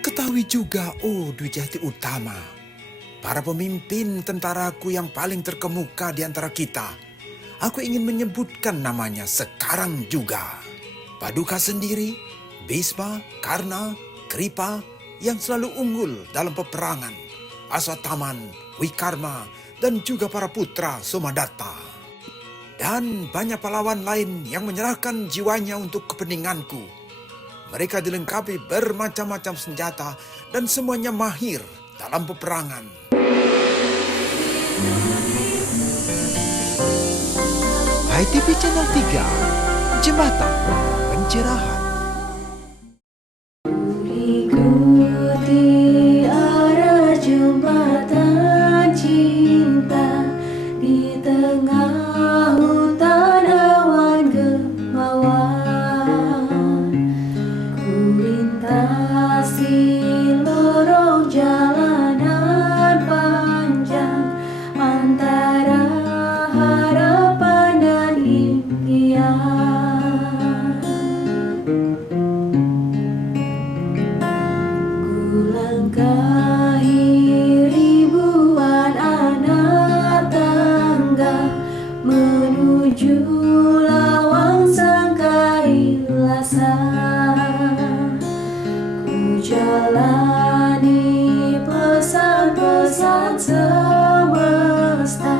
Ketahui juga, oh Dwi Jati Utama, para pemimpin tentaraku yang paling terkemuka di antara kita. Aku ingin menyebutkan namanya sekarang juga. Paduka sendiri, Bhisma, Karna, Kripa yang selalu unggul dalam peperangan, Aswathaman, Wikarma, dan juga para putra Somadatta. Dan banyak pahlawan lain yang menyerahkan jiwanya untuk kepentinganku. Mereka dilengkapi bermacam-macam senjata dan semuanya mahir dalam peperangan. HiTV Channel 3, Jembatan Pencerahan. Ikuti arah jembatan cinta di tengah hutan awan kemauan. Ku lintasi lorong jalanan panjang antara harapan dan impian. Ku langkahi ribuan anak tangga menuju lawang sang kailasan. Ku jalani pesan-pesan semesta,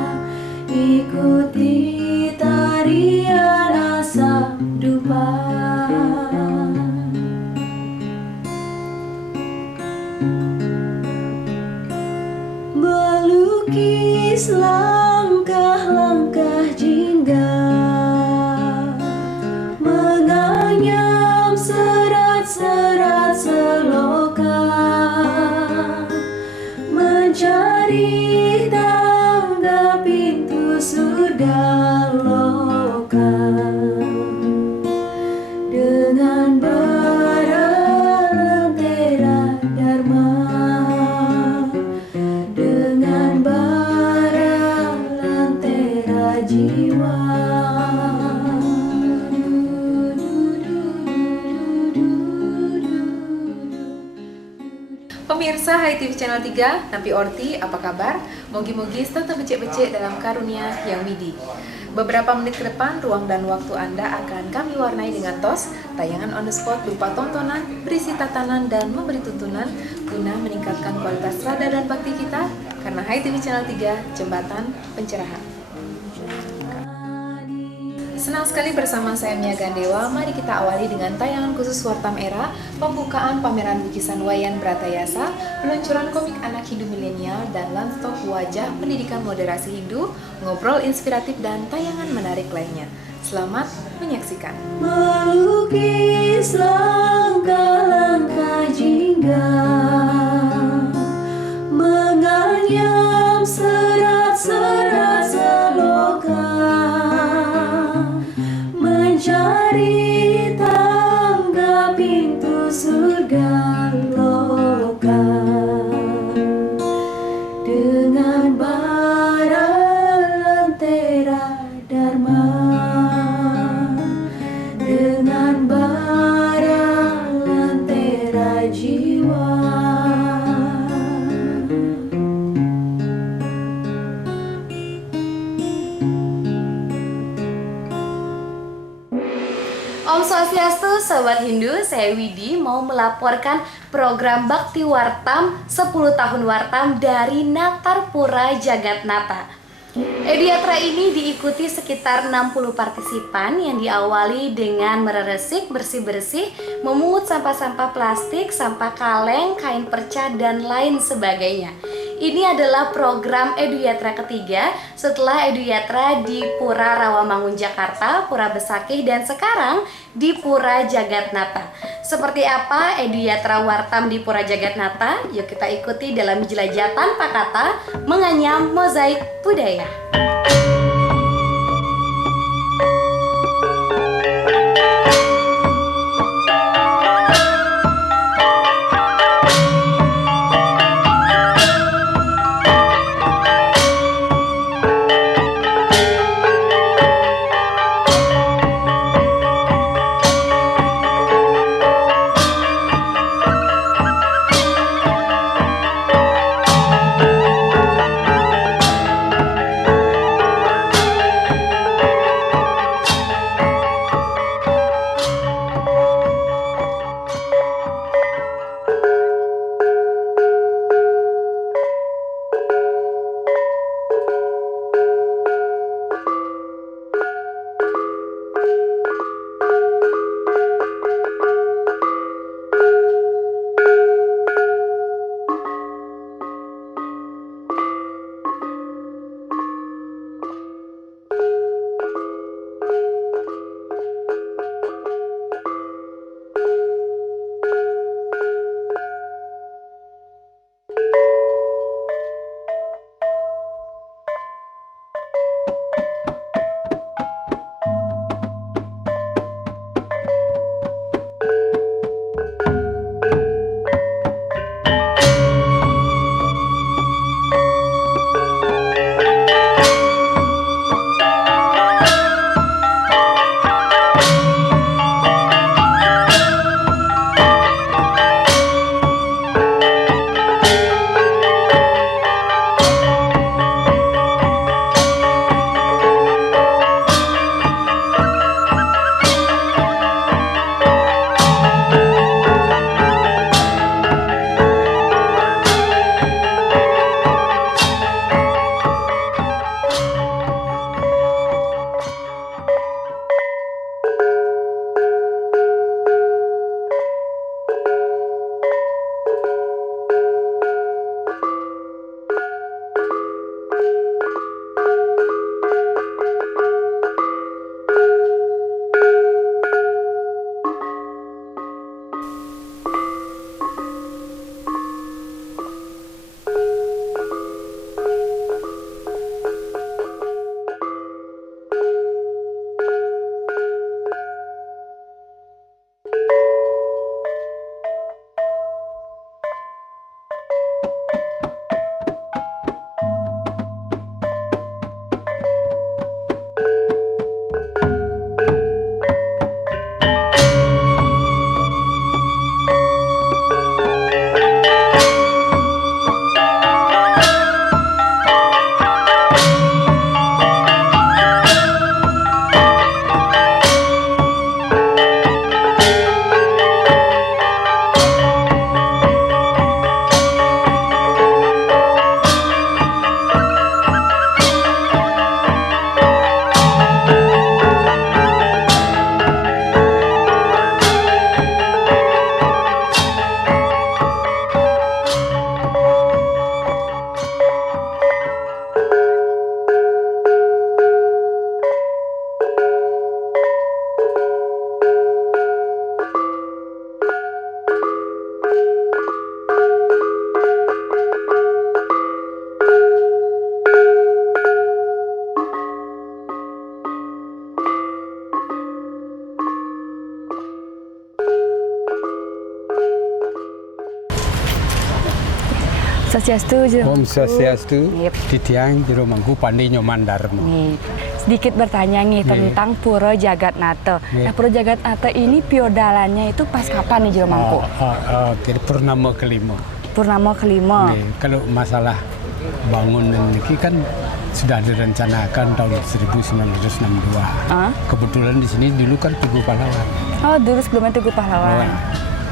ikuti tarian asap dupa. Melukis langkah-langkah jingga, menganyam serat-serat seloka, mencari tangga pintu surga loka. Dengan bara lentera dharma, dengan bara lentera jiwa. Pemirsa HiTV Channel 3, Nampi Orti, apa kabar? Mogi-mogi tetap becek-becek dalam karunia yang widi. Beberapa menit ke depan, ruang dan waktu Anda akan kami warnai dengan TOS, tayangan on the spot berupa tontonan, berisi tatanan, dan memberi tuntunan guna meningkatkan kualitas radar dan bakti kita, karena HiTV Channel 3, Jembatan Pencerahan. Senang sekali bersama saya Mia Gandewa. Mari kita awali dengan tayangan khusus Wartam Era, pembukaan pameran lukisan Wayan Bratayasa, peluncuran komik anak Hindu milenial, dan landscape wajah pendidikan moderasi Hindu, ngobrol inspiratif, dan tayangan menarik lainnya. Selamat menyaksikan. Melukis langkah-langkah jingga, menganyam serat-serat seloka, mencari tangga pintu surga loka. Dengan bara lentera dharma, dengan bara lentera jiwa. Om Swastiastu, Sobat Hindu, saya Widi mau melaporkan program Bakti Wartam 10 tahun Wartam dari Natarpura Jagatnata. Ediatra ini diikuti sekitar 60 partisipan yang diawali dengan meresik, bersih-bersih, memungut sampah-sampah plastik, sampah kaleng, kain perca, dan lain sebagainya. Ini adalah program Eduyatra ketiga setelah Eduyatra di Pura Rawamangun Jakarta, Pura Besakih, dan sekarang di Pura Jagatnata. Seperti apa Eduyatra Wartam di Pura Jagatnata? Yuk kita ikuti dalam jelajah tanpa kata menganyam mozaik budaya. Swastiastu Jero Om Mangku. Swastiastu. Yep. Titiang Jero Mangku Pandai Nyoman Dharma. Nih, sedikit bertanya nih tentang Pura Jagatnata. Nah, Pura Jagatnata ini piodalannya itu pas kapan nih Jero Mangku? Jadi purnama kelima. Purnama kelima. Nih, kalau masalah bangunan ini kan sudah direncanakan tahun 1962. Kebetulan di sini dulu kan Tugu Pahlawan. Oh, dulu sebelumnya Tugu Pahlawan.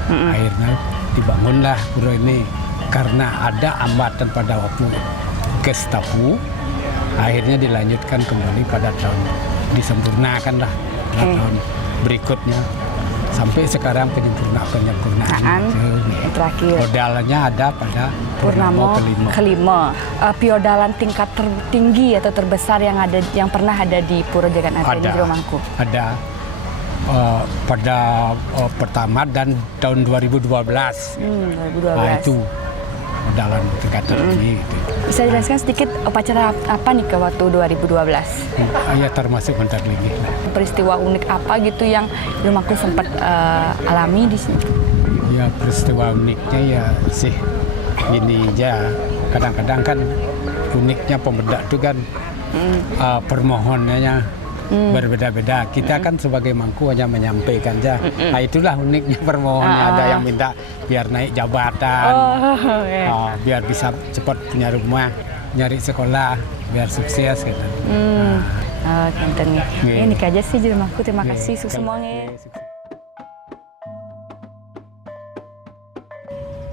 Akhirnya dibangunlah pura ini karena ada hambatan pada waktu Gestapo. Akhirnya dilanjutkan kembali pada tahun disempurnakan lah pada tahun berikutnya sampai sekarang penyempurnaan Terakhir. Piodalannya ada pada Purnama kelima. Piodalan tingkat tertinggi atau terbesar yang pernah ada di Pura Jagatnata ini Jero Mangku. Ada pada pertama dan tahun 2012. 2012. Nah, itu piodalan tingkat tertinggi. Bisa jelaskan sedikit upacara apa nih ke waktu 2012? Ya termasuk bentar lagi. Peristiwa unik apa gitu yang Jero Mangku sempat alami di sini? Ya peristiwa uniknya ya sih gini aja. Kadang-kadang kan uniknya pembedak itu kan permohonannya berbeda-beda. Kita kan sebagai Mangku hanya menyampaikan aja. Nah, itulah uniknya permohonannya. Ada yang minta biar naik jabatan, biar bisa cepat punya rumah, nyari sekolah, biar sukses gitu. Kanten nih. Ini aja sih Jero Mangku. Terima kasih semuanya.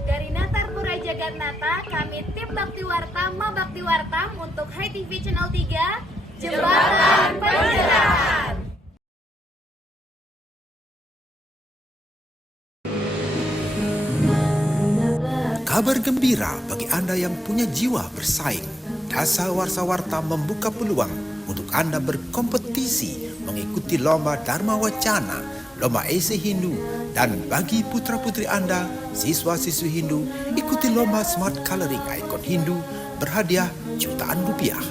Dari Natar Pura Jagatnata, kami tim Bakti Wartam, Mabakti Wartam untuk Hai TV Channel 3, Jembatan Pencerahan. Kabar gembira bagi Anda yang punya jiwa bersaing. Dasawarsa Warta membuka peluang untuk Anda berkompetisi mengikuti lomba Dharma Wacana, lomba esai Hindu, dan bagi putra-putri Anda, siswa-siswi Hindu, ikuti lomba Smart Coloring Ikon Hindu berhadiah jutaan rupiah.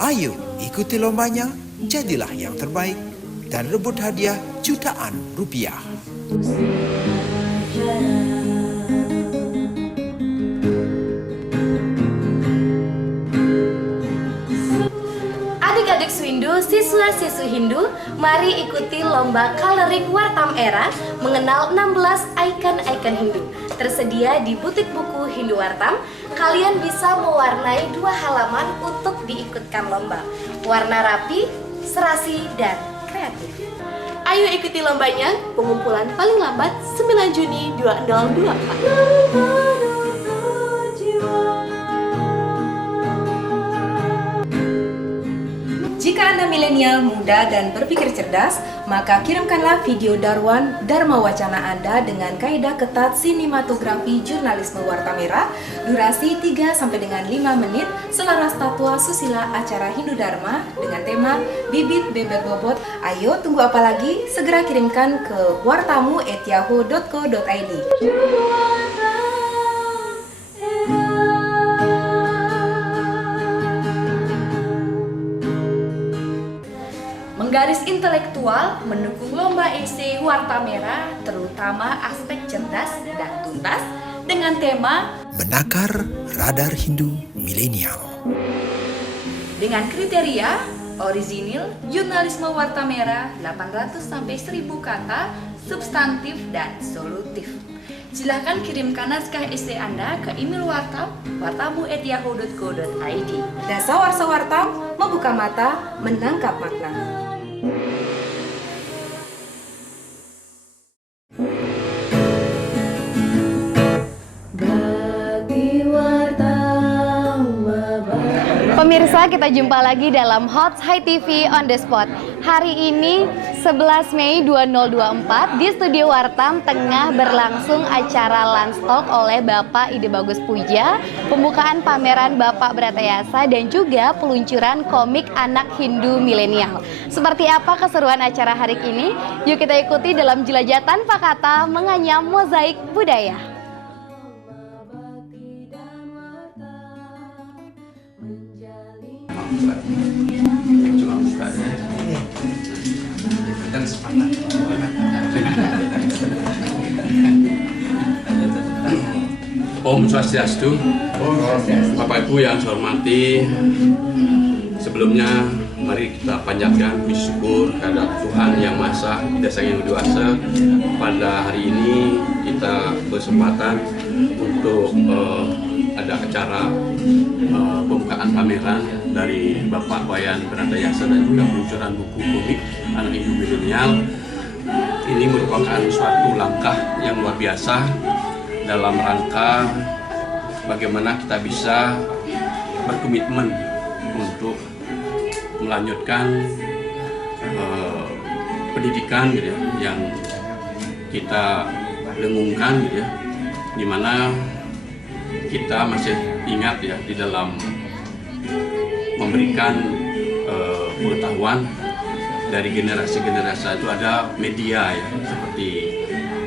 Ayo ikuti lombanya, jadilah yang terbaik, dan rebut hadiah jutaan rupiah. Adik-adik Swindu, siswa-siswi Hindu, mari ikuti lomba Coloring Wartam Era mengenal 16 ikon-ikon Hindu. Tersedia di butik buku Hindu Wartam. Kalian bisa mewarnai 2 halaman untuk diikutkan lomba. Warna rapi, serasi, dan kreatif. Ayo ikuti lombanya, pengumpulan paling lambat 9 Juni 2024. Jika Anda milenial, muda, dan berpikir cerdas, maka kirimkanlah video Darwan Dharma Wacana Anda dengan kaidah ketat sinematografi jurnalisme Warta Merah, durasi 3 sampai dengan 5 menit, selaras tatwa susila acara Hindu Dharma dengan tema Bibit Bebek Bobot. Ayo tunggu apa lagi? Segera kirimkan ke wartamu@yahoo.co.id. Menggaris intelektual mendukung lomba esai Warta Merah, terutama aspek cerdas dan tuntas dengan tema Menakar Radar Hindu Milenial. dengan kriteria orisinil, jurnalisme Warta Merah 800 sampai 1000 kata, substantif dan solutif. Silahkan kirimkan naskah esai Anda ke email Wartam, wartamu@yahoo.co.id. Dasawarsa Wartam, membuka mata, menangkap makna. Pemirsa, kita jumpa lagi dalam Hot Hai TV on the Spot. Hari ini 11 Mei 2024 di Studio Wartam tengah berlangsung acara Lunch Talk oleh Bapak Ide Bagus Puja, pembukaan pameran Bapak Bratayasa dan juga peluncuran komik anak Hindu milenial. Seperti apa keseruan acara hari ini? Yuk kita ikuti dalam jelajah tanpa kata menganyam mozaik budaya. Om Swastiastu. Bapak Ibu yang saya hormati, sebelumnya mari kita panjatkan puji syukur kepada Tuhan Yang Maha Esa, Dasar Yang Dewasa. Pada hari ini kita berkesempatan untuk ada acara pembukaan pameran dari Bapak Wayan Beratayasa dan juga peluncuran buku komik anak ibu milenial. Ini merupakan suatu langkah yang luar biasa dalam rangka bagaimana kita bisa berkomitmen untuk melanjutkan pendidikan gitu ya, yang kita dengungkan gitu ya, di mana kita masih ingat ya di dalam memberikan pengetahuan dari generasi-generasi itu ada media ya, seperti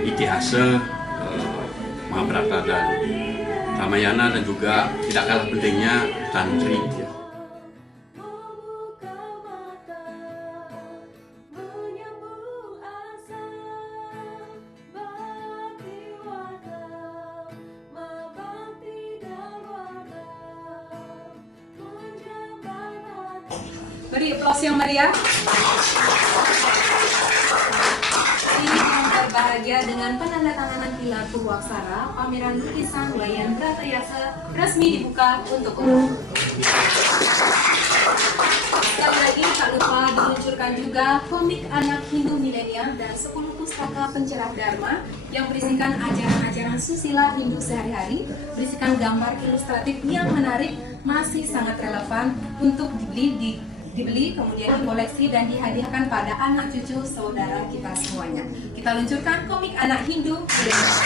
Itihase, Mahabharata dan Ramayana, dan juga tidak kalah pentingnya Tantri ya. Beri aplaus yang meriah. Ini berbahagia dengan penandatanganan pilar Purwaksara, pameran lukisan Wayan Beratayasa resmi dibuka untuk umum. Sekali lagi tak lupa diluncurkan juga komik anak Hindu milenial dan 10 pustaka pencerah dharma yang berisikan ajaran-ajaran susila Hindu sehari-hari, berisikan gambar ilustratif yang menarik, masih sangat relevan untuk dibeli, kemudian dikoleksi dan dihadiahkan pada anak cucu saudara kita semuanya. Kita luncurkan komik anak Hindu milenial.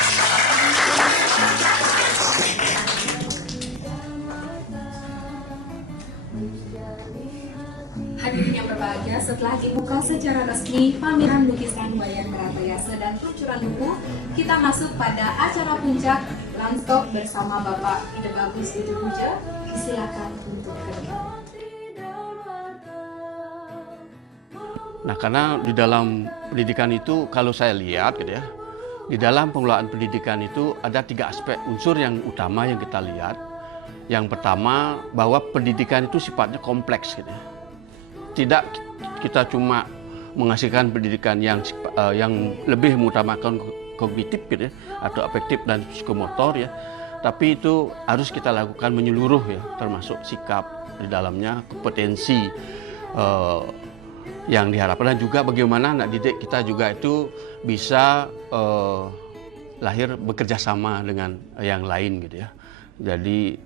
Hadirin yang berbahagia, setelah dibuka secara resmi pameran lukisan Wayan Beratayasa dan peluncuran buku, kita masuk pada acara puncak Lanstop bersama Bapak Ide Bagus Widupuja. Silakan untuk berbicara. Nah, karena di dalam pendidikan itu, kalau saya lihat gitu ya, di dalam pengelolaan pendidikan itu ada 3 aspek unsur yang utama yang kita lihat. Yang pertama, bahwa pendidikan itu sifatnya kompleks gitu ya. Tidak kita cuma menghasilkan pendidikan yang lebih mengutamakan kognitif gitu ya, atau afektif dan psikomotor ya, tapi itu harus kita lakukan menyeluruh ya, termasuk sikap di dalamnya, kompetensi yang diharapkan, dan juga bagaimana anak didik kita juga itu bisa lahir bekerja sama dengan yang lain gitu ya. Jadi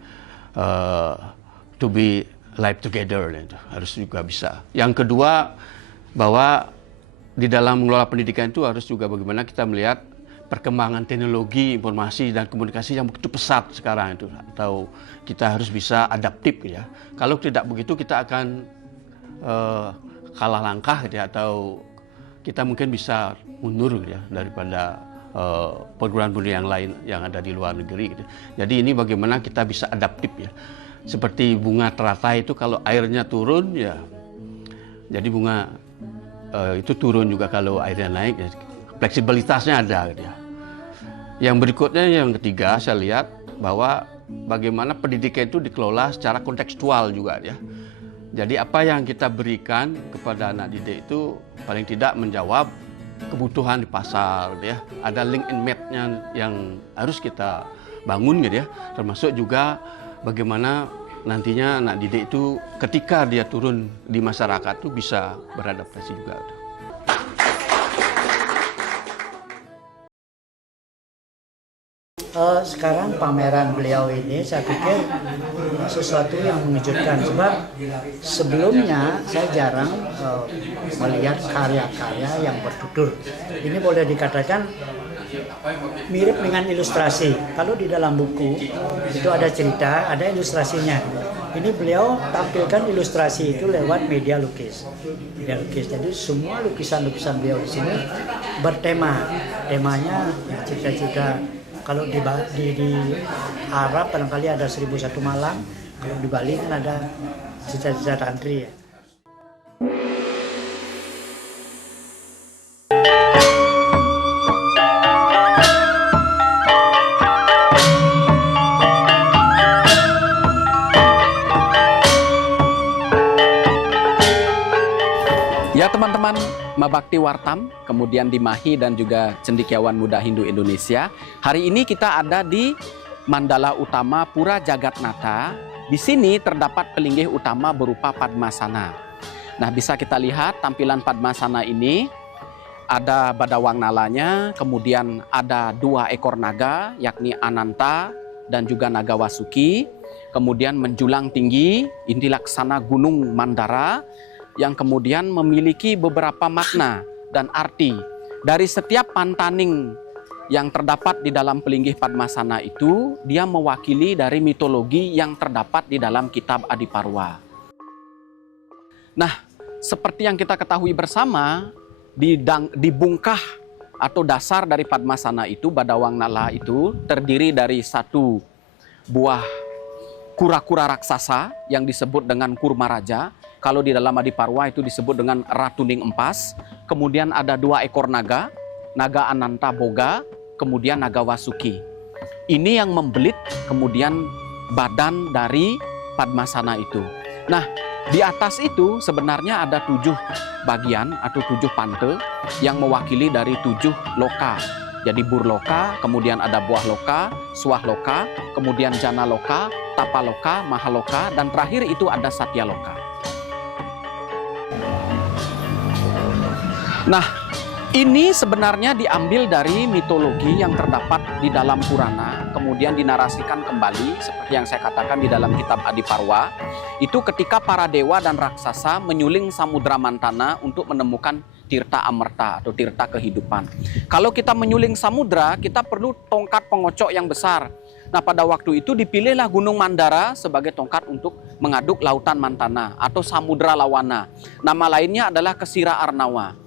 to be live together itu harus juga bisa. Yang kedua, bahwa di dalam mengelola pendidikan itu harus juga bagaimana kita melihat perkembangan teknologi informasi dan komunikasi yang begitu pesat sekarang itu, atau kita harus bisa adaptif ya. Kalau tidak begitu kita akan kalah langkah gitu ya, atau kita mungkin bisa mundur gitu ya daripada perguruan-perguruan yang lain yang ada di luar negeri gitu. Jadi ini bagaimana kita bisa adaptif ya. Seperti bunga teratai itu kalau airnya turun ya, jadi bunga itu turun juga kalau airnya naik ya. Fleksibilitasnya ada gitu ya. Yang berikutnya, yang ketiga, saya lihat bahwa bagaimana pendidikan itu dikelola secara kontekstual juga ya. Jadi apa yang kita berikan kepada anak didik itu paling tidak menjawab kebutuhan di pasar gitu ya. Ada link and match-nya yang harus kita bangun gitu ya. Termasuk juga bagaimana nantinya anak didik itu ketika dia turun di masyarakat itu bisa beradaptasi juga. Sekarang pameran beliau ini saya pikir sesuatu yang mengejutkan, sebab sebelumnya saya jarang melihat karya-karya yang bertutur. Ini boleh dikatakan mirip dengan ilustrasi. Kalau di dalam buku itu ada cerita, ada ilustrasinya. Ini beliau tampilkan ilustrasi itu lewat media lukis. Jadi semua lukisan-lukisan beliau di sini bertema. Temanya cita-cita. Kalau di Arab barangkali ada 1001 malam, kalau di Bali kan ada cita-cita tantri ya. Ya teman-teman, Mabakti Wartam, kemudian Dimahi dan juga Cendekiawan Muda Hindu Indonesia. Hari ini kita ada di Mandala Utama Pura Jagatnata. Di sini terdapat pelinggih utama berupa Padmasana. Nah, bisa kita lihat tampilan Padmasana ini. Ada badawang nalanya, kemudian ada 2 ekor naga, yakni Ananta dan juga naga Wasuki. Kemudian menjulang tinggi, ini laksana Gunung Mandara, yang kemudian memiliki beberapa makna dan arti. Dari setiap pantaning yang terdapat di dalam pelinggih Padmasana itu, dia mewakili dari mitologi yang terdapat di dalam kitab Adiparwa. Nah, seperti yang kita ketahui bersama, di bungkah atau dasar dari Padmasana itu, badawang nala itu terdiri dari 1 buah kura-kura raksasa yang disebut dengan Kurma Raja. Kalau di dalam Adiparwa itu disebut dengan Ratuning Empas. Kemudian ada 2 ekor naga, naga Ananta Boga, kemudian naga Wasuki. Ini yang membelit kemudian badan dari Padmasana itu. Nah, di atas itu sebenarnya ada 7 bagian atau 7 pante yang mewakili dari 7 loka. Jadi Burloka, kemudian ada Buah Loka, Suah Loka, kemudian Jana Loka, Tapa Loka, Mahaloka, dan terakhir itu ada Satya Loka. Nah, ini sebenarnya diambil dari mitologi yang terdapat di dalam Purana, kemudian dinarasikan kembali seperti yang saya katakan di dalam kitab Adiparwa. Itu ketika para dewa dan raksasa menyuling Samudra Mantana untuk menemukan tirta amerta atau tirta kehidupan. Kalau kita menyuling samudra, kita perlu tongkat pengocok yang besar. Nah, pada waktu itu dipilihlah Gunung Mandara sebagai tongkat untuk mengaduk lautan Mantana atau Samudra Lawana. Nama lainnya adalah Kesira Arnawa.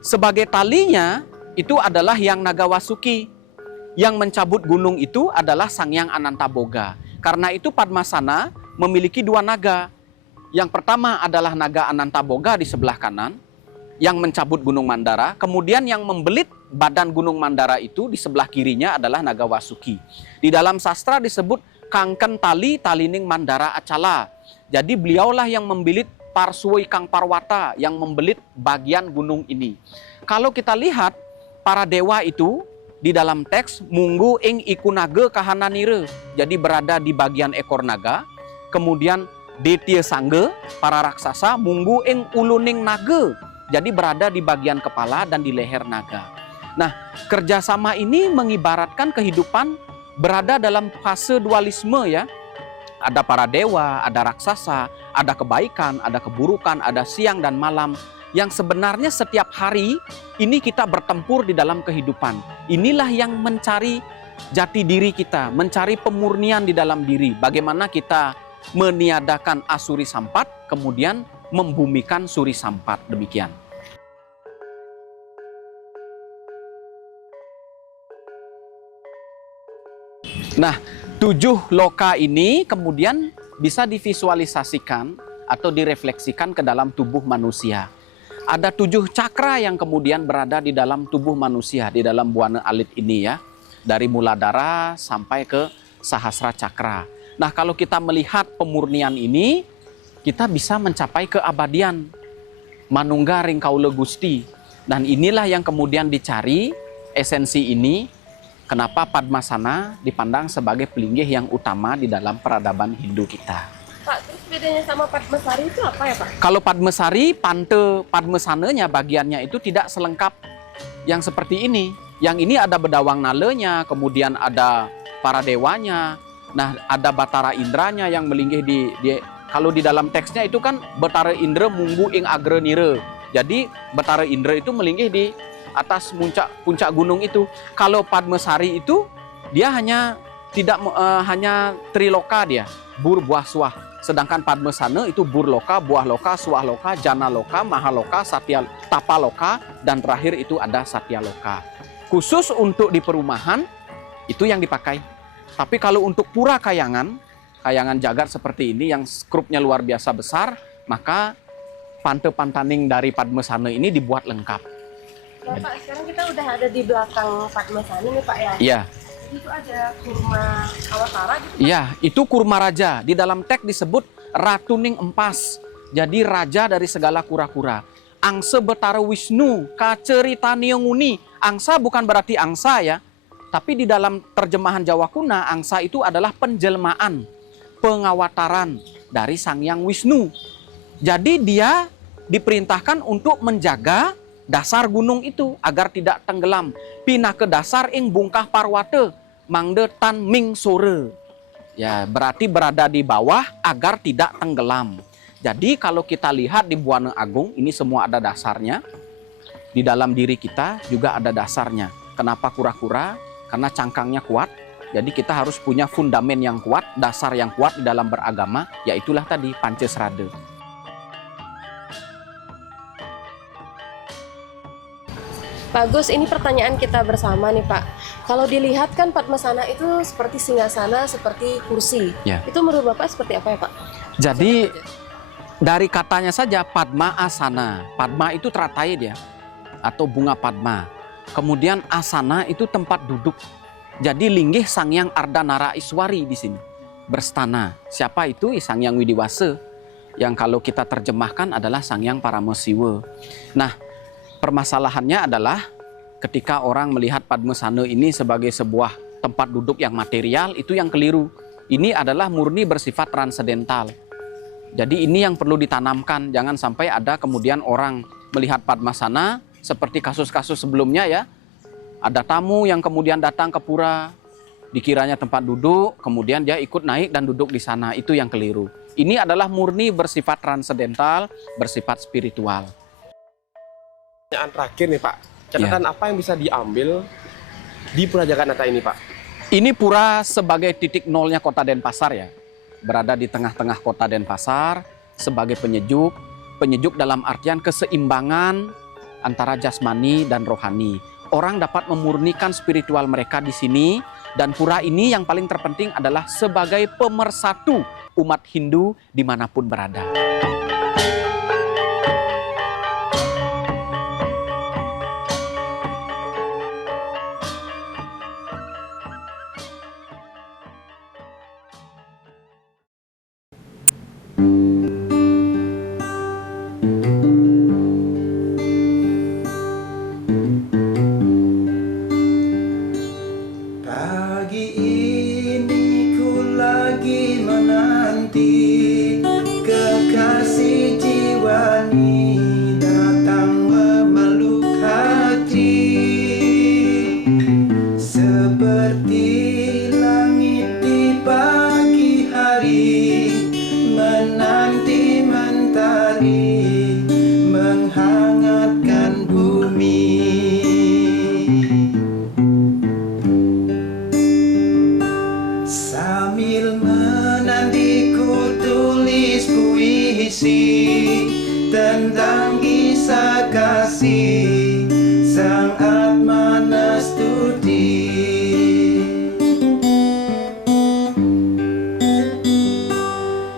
Sebagai talinya itu adalah yang naga Wasuki. Yang mencabut gunung itu adalah Sangyang Anantaboga. Karena itu Padmasana memiliki 2 naga. Yang pertama adalah naga Anantaboga di sebelah kanan yang mencabut Gunung Mandara. Kemudian yang membelit badan Gunung Mandara itu di sebelah kirinya adalah naga Wasuki. Di dalam sastra disebut Kangken Tali Talining Mandara Acala. Jadi beliaulah yang membelit Parswoi Kang Parwata, yang membelit bagian gunung ini. Kalau kita lihat para dewa itu di dalam teks Munggu ing ikunage kahananire, jadi berada di bagian ekor naga. Kemudian Detya Sangge, para raksasa, Munggu ing uluning nage, jadi berada di bagian kepala dan di leher naga. Nah, kerjasama ini mengibaratkan kehidupan berada dalam fase dualisme ya. Ada para dewa, ada raksasa, ada kebaikan, ada keburukan, ada siang dan malam. Yang sebenarnya setiap hari ini kita bertempur di dalam kehidupan. Inilah yang mencari jati diri kita, mencari pemurnian di dalam diri. Bagaimana kita meniadakan Asuri Sampat, kemudian membumikan Suri Sampat. Demikian. Nah, 7 loka ini kemudian bisa divisualisasikan atau direfleksikan ke dalam tubuh manusia. Ada 7 cakra yang kemudian berada di dalam tubuh manusia, di dalam buana alit ini ya. Dari Muladhara sampai ke Sahasra Cakra. Nah, kalau kita melihat pemurnian ini, kita bisa mencapai keabadian. Manungga ring kaula Gusti. Dan inilah yang kemudian dicari, esensi ini. Kenapa Padmasana dipandang sebagai pelinggih yang utama di dalam peradaban Hindu kita. Pak, terus bedanya sama Padmasari itu apa ya Pak? Kalau Padmasari, pante Padmasananya bagiannya itu tidak selengkap yang seperti ini. Yang ini ada bedawang nalenya, kemudian ada para dewanya. Nah, ada Batara Indranya yang melinggih kalau di dalam teksnya itu kan Batara Indra Munggu ing Agre Nire. Jadi Batara Indra itu melinggih di atas puncak gunung itu. Kalau Padmasari itu dia hanya hanya triloka dia, bur buah suah. Sedangkan Padmasana itu burloka, buah loka, suah loka, jana loka, mahaloka, satya tapa loka, dan terakhir itu ada satya loka. Khusus untuk di perumahan itu yang dipakai. Tapi kalau untuk pura kayangan jagat seperti ini yang skrupnya luar biasa besar, maka pante-pantaning dari Padmasana ini dibuat lengkap. Nah, Pak, sekarang kita udah ada di belakang Padmasana nih Pak ya? Iya. Itu ada kurma Awatara gitu? Iya, itu Kurma Raja. Di dalam teks disebut Ratuning Empas. Jadi raja dari segala kura-kura. angsa betara Wisnu, kaceritani nguni. Angsa bukan berarti angsa ya, tapi di dalam terjemahan Jawa kuna, angsa itu adalah penjelmaan, pengawataran dari Sang Hyang Wisnu. Jadi dia diperintahkan untuk menjaga dasar gunung itu agar tidak tenggelam. Pindah ke dasar ing bungkah parwate, mangde tan ming sore. Ya, berarti berada di bawah agar tidak tenggelam. Jadi kalau kita lihat di Buana Agung, ini semua ada dasarnya. Di dalam diri kita juga ada dasarnya. Kenapa kura-kura? Karena cangkangnya kuat. Jadi kita harus punya fundamen yang kuat, dasar yang kuat di dalam beragama, yaitulah tadi Pancesrada. Pak Gus, ini pertanyaan kita bersama nih Pak. Kalau dilihat kan Padmasana itu seperti singgasana, seperti kursi. Ya. Itu menurut Bapak seperti apa ya Pak? Jadi dari katanya saja Padma Asana. Padma itu teratai dia atau bunga Padma. Kemudian asana itu tempat duduk. Jadi linggih Sang Hyang Ardanara Iswari di sini berstana. Siapa itu? Sang Hyang Widiwasa. Yang kalau kita terjemahkan adalah Sang Hyang Paramasiwa. Nah, permasalahannya adalah ketika orang melihat Padmasana ini sebagai sebuah tempat duduk yang material, itu yang keliru. Ini adalah murni bersifat transendental. Jadi ini yang perlu ditanamkan. Jangan sampai ada kemudian orang melihat Padmasana seperti kasus-kasus sebelumnya ya. Ada tamu yang kemudian datang ke pura, dikiranya tempat duduk, kemudian dia ikut naik dan duduk di sana. Itu yang keliru. Ini adalah murni bersifat transendental, bersifat spiritual. Pertanyaan terakhir nih Pak, catatan apa yang bisa diambil di Pura Jagatnata ini Pak? Ini pura sebagai titik nolnya kota Denpasar ya. Berada di tengah-tengah kota Denpasar sebagai penyejuk. Penyejuk dalam artian keseimbangan antara jasmani dan rohani. Orang dapat memurnikan spiritual mereka di sini. Dan pura ini yang paling terpenting adalah sebagai pemersatu umat Hindu dimanapun berada. Pagi ini ku lagi menanti kekasih jiwa ini datang memeluk hati, seperti langit di pagi hari, menanti mentari menghangatkan bumi. Sambil menanti ku tulis puisi tentang kisah kasih Sang Atmanastuti.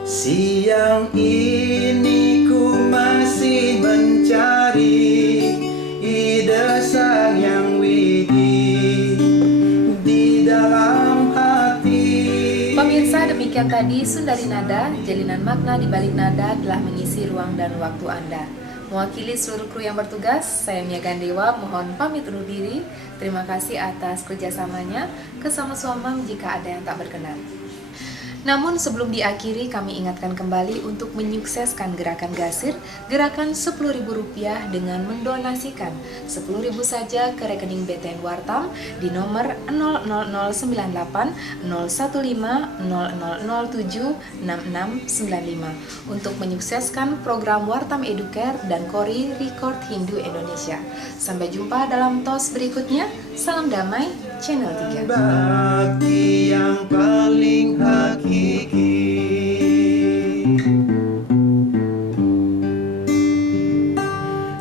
Siang ini ku masih mencari ide Sang Hyang Widi di dalam hati. Pemirsa, demikian tadi Sundari Nada, jalinan makna di balik nada telah mengisi ruang dan waktu Anda. Mewakili seluruh kru yang bertugas, saya Mia Gandewa mohon pamit undur diri. Terima kasih atas kerjasamanya. Kesama-sama jika ada yang tak berkenan. Namun sebelum diakhiri, kami ingatkan kembali untuk menyukseskan gerakan Gasir, gerakan Rp10.000 dengan mendonasikan Rp10.000 saja ke rekening BTN Wartam di nomor 00098 015 0007 6695 untuk menyukseskan program Wartam Educare dan Kori Record Hindu Indonesia. Sampai jumpa dalam tos berikutnya. Salam damai, Channel 3. Bakti yang paling hakiki,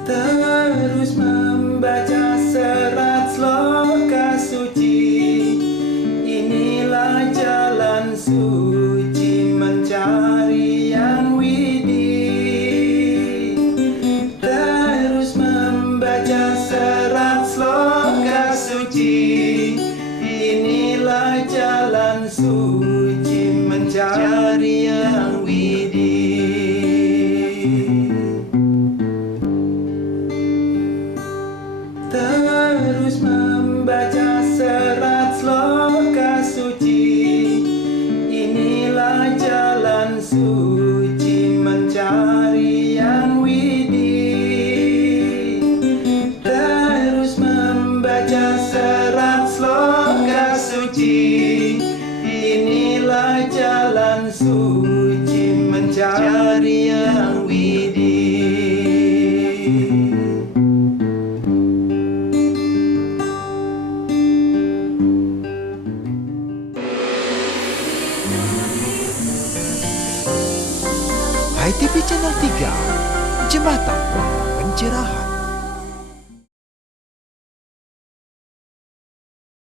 terus membaca serat sloka suci. Inilah jalan suci mencari Yang Widi. Terus membaca serat sloka suci. Inilah jalan suci mencari perjalanan suci mencari yang widi. ITV Channel 3, Jembatan Pencerahan.